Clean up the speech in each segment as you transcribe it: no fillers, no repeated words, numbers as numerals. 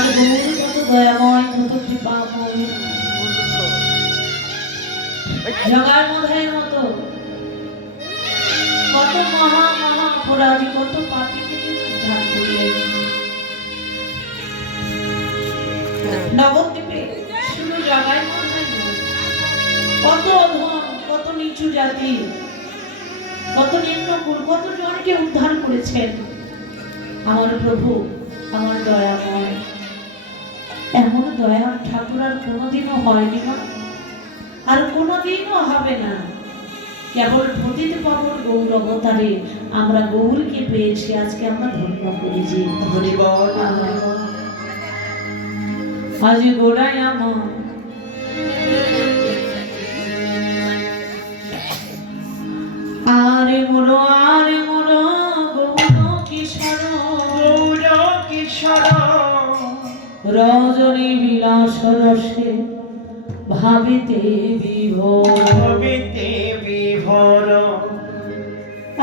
আমার গৌর কত দয়াময় কত কৃপাময়, জগার মধায়ের মতো কত মহা মহা অপরাধী কত পাপীকে উদ্ধার করলেন। নবদ্বীপে শুধু জগার মধায় নয়, কত অধম কত নিচু জাতি কত নিম্নকুল কত জনকে উদ্ধার করেছেন আমার প্রভু আমার দয়াময়। এমন দয়া ঠাকুর আর কোনোদিনও হয়নি মা, আর কোনোদিনও হবে না। কেবল পতিত পাবন গৌর অবতারে আমরা গৌরকে পেয়েছি, আজকে আমরা ধন্য করেছি। আজ গোড়ায় আমার আরে মোর গৌর কিশোর রজনী বিলাস রসে ভাবিতে বিভোর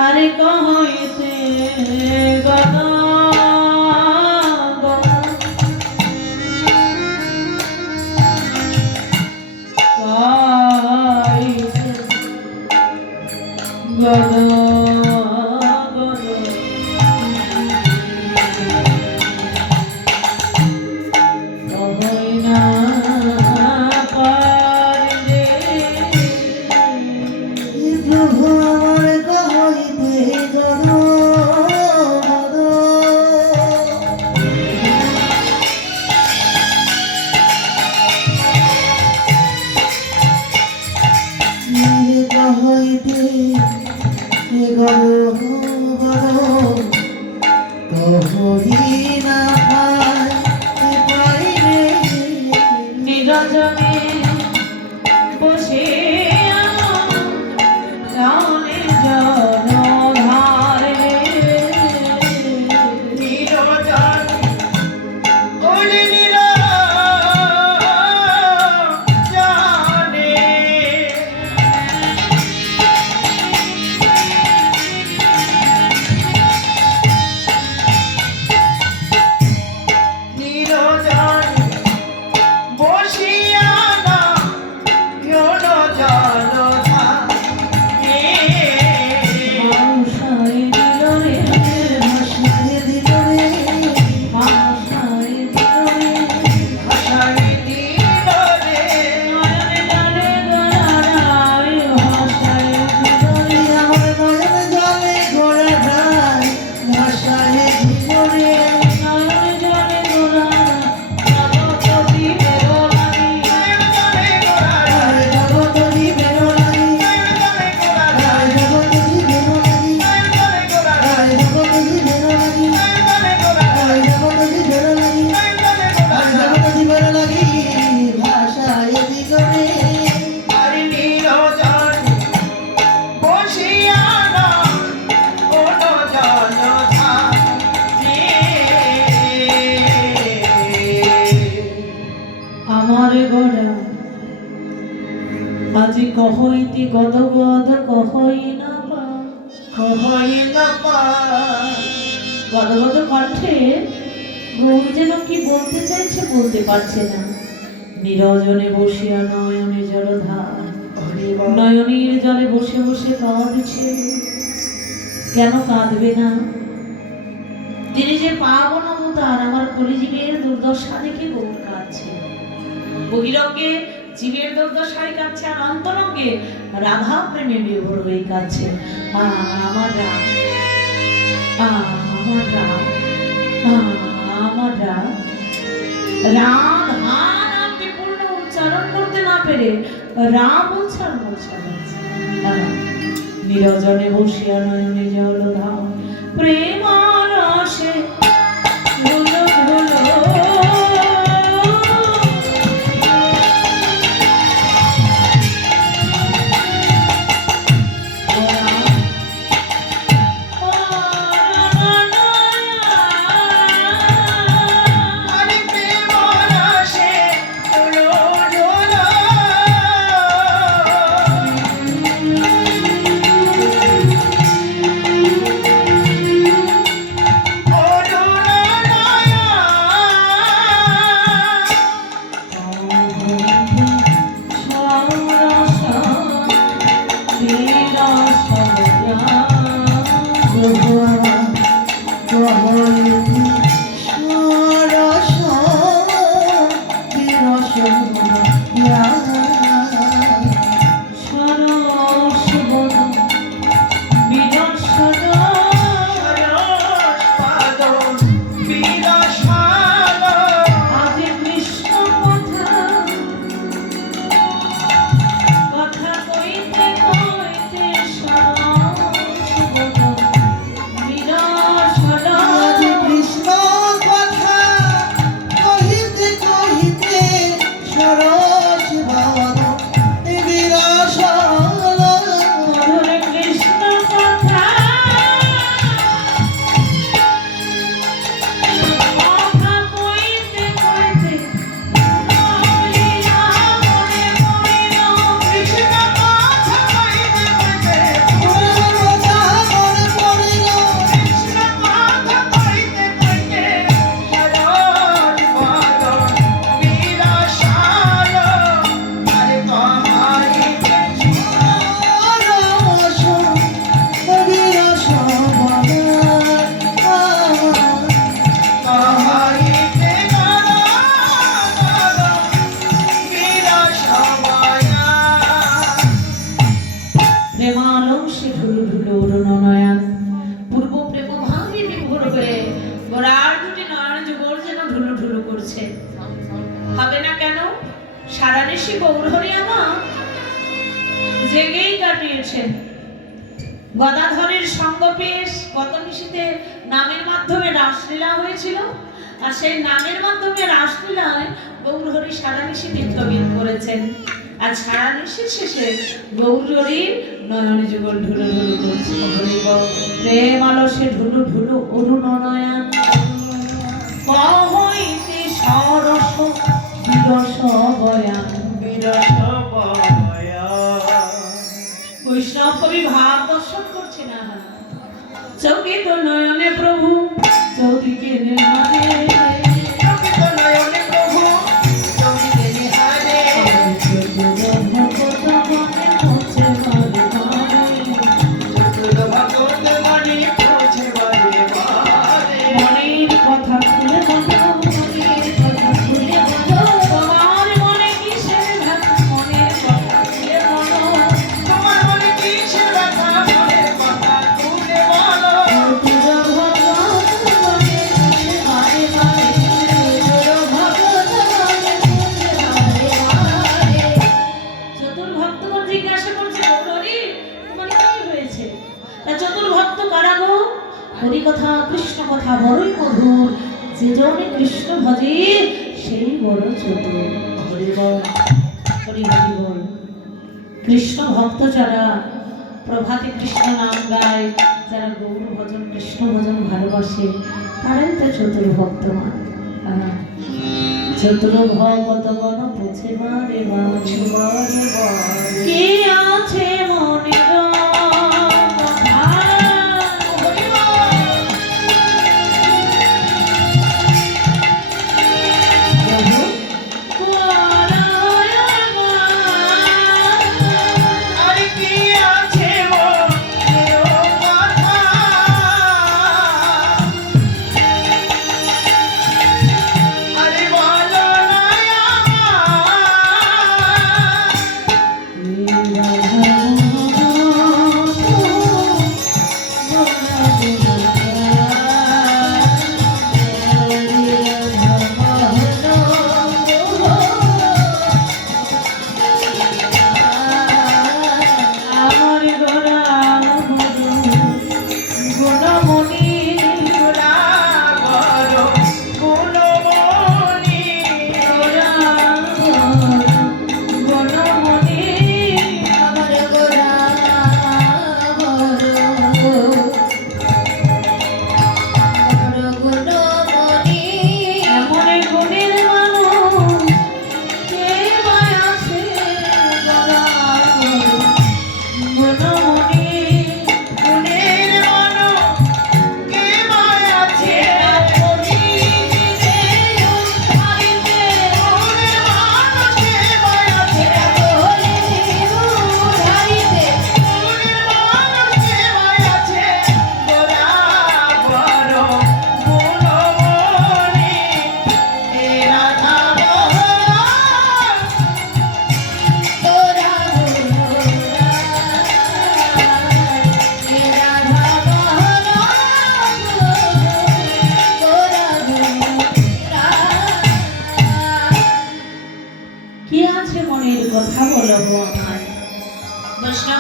আরে কহইতে গদা নিরজনে বসে আজি কহইতি গদগদ কহই না গদগদ কণ্ঠে গৌর যেন কি বলতে চাইছে বলতে পারছে না। নিরজনে বসিয়া নয়নে জলধার, নয়নের জলে বসে বসে কাঁদছে। কেন কাঁদবে না? তিনি যে পাবন অবতার, আমার কলিযুগের দুর্দশা দেখে গৌর কাঁদছে। বহিরঙ্গে জীবের দুর্দশায় কাঁদছে, আর অন্তরঙ্গে রাধা প্রেমে বিভোর হয়ে কাঁদছে। আমার রাম, আমার রাম, আমার রাম। রাম পূর্ণ উচ্চারণ করতে না পেরে রাম উচ্চারণ করছে। নিরজনে বসিয়া নয়নে জলধাম প্রেম রসে হবে না কেন? সারানিশি গৌরহরি আমার জেগেই কাটিয়েছেন। গদাধরের সঙ্গ পেয়ে গত নিশীতে নামের মাধ্যমে রাসলীলা হয়েছিল, আর সেই নামের মাধ্যমে রাসলীলায় গৌরহরি সারানিশি নৃত্যগীত করেছেন। আর সারানিশির শেষে গৌরহরির নয়ন যুগল ঢুলু ঢুলু করছে। প্রেম আলসে ঢুলু ঢুলু অরুণ নয়ন হইতে সরস বিরস বয়ান। বৈষ্ণব কবি ভাব দর্শন করছে না। চৌকিত নয়নে প্রভু চৌদিকে নির্মাণে হরি কথা কৃষ্ণ কথা বড়ই মধুর, যে জনে কৃষ্ণ ভজে সেই বড় চতুর। হরি বল হরি হরি বল। কৃষ্ণ ভক্ত যারা প্রভাতে কৃষ্ণ নাম গায়, যারা গৌর ভজন কৃষ্ণ ভজন ভালোবাসে, তারাই তো চতুর ভক্ত মানে। চতুর ভগত গণ পুছে মারে কে আছে মনে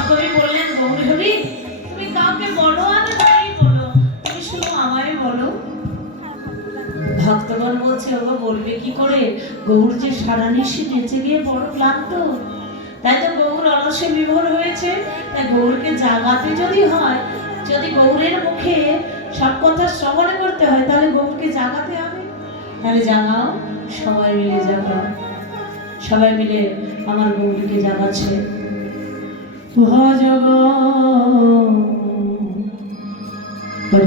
মহাকবি বললেন, গৌর হরি তুমি কাউকে বলো আর নাই বলো, তুমি শুধু আমায় বলো। ভক্তগণ বলছে, ওগো বলবে কি করে, গৌর যে সারা নিশি নেচে গিয়ে বড় ক্লান্ত, তাই তো গৌর অলসে বিভোর হয়েছে। তাই গৌরকে জাগাতে যদি হয়, যদি গৌরের মুখে সব কথা শ্রবণ করতে হয়, তাহলে গৌরকে জাগাতে হবে। তাহলে জাগাও, সবাই মিলে জাগাও। সবাই মিলে আমার গৌরকে জাগাচ্ছে। ভজগ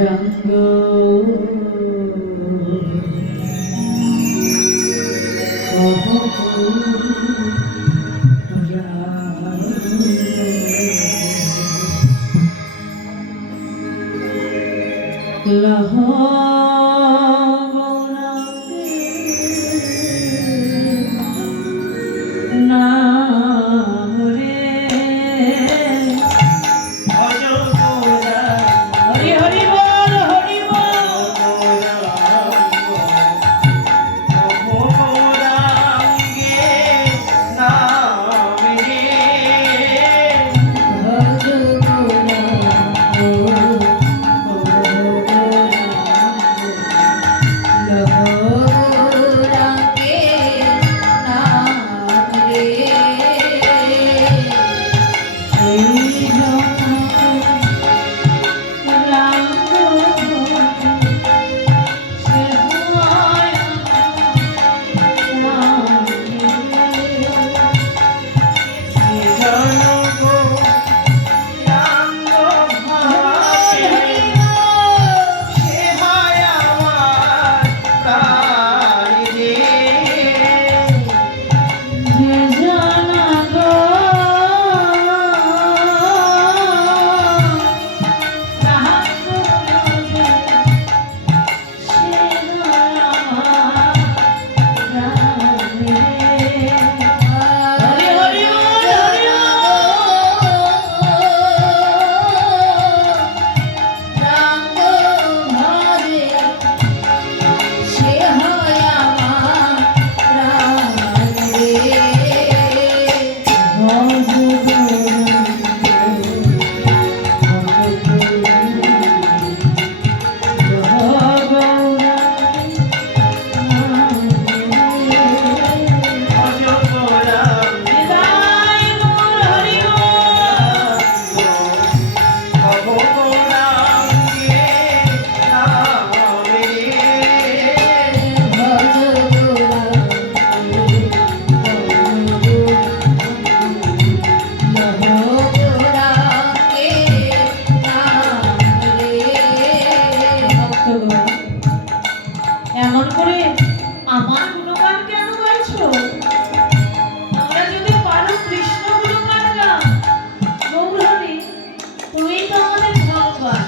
রঙ্গ লহ নাম রে হরি হরি বল, হরি বল। এমন করে আমার গুণগান কেন গাইছো? আমরা যদি পারো কৃষ্ণ গুণগান গাও। গৌর হরি তুমি তো আমাদের ভগবান,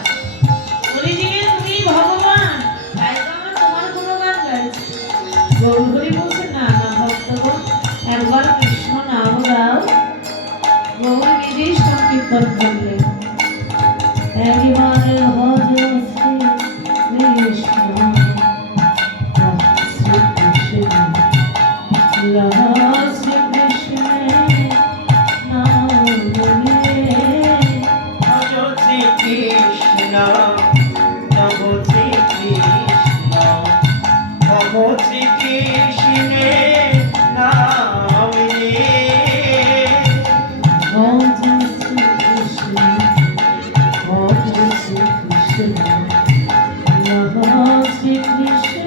কলিযুগে তুমি ভগবান, তাই তো আমরা তোমার গুণগান গাইছি। গৌর হরি বলছে, না না ভক্তগণ, একবার কৃষ্ণ নাম গাও। গৌর নিজেই সংকীর্তন করলেন, একবার ভজ শ্রী কৃষ্ণ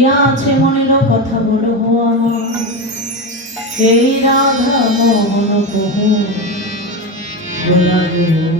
কি আছে মনেরও কথা বলো আমার, এই রাধা মোহন বহু গোলা গো।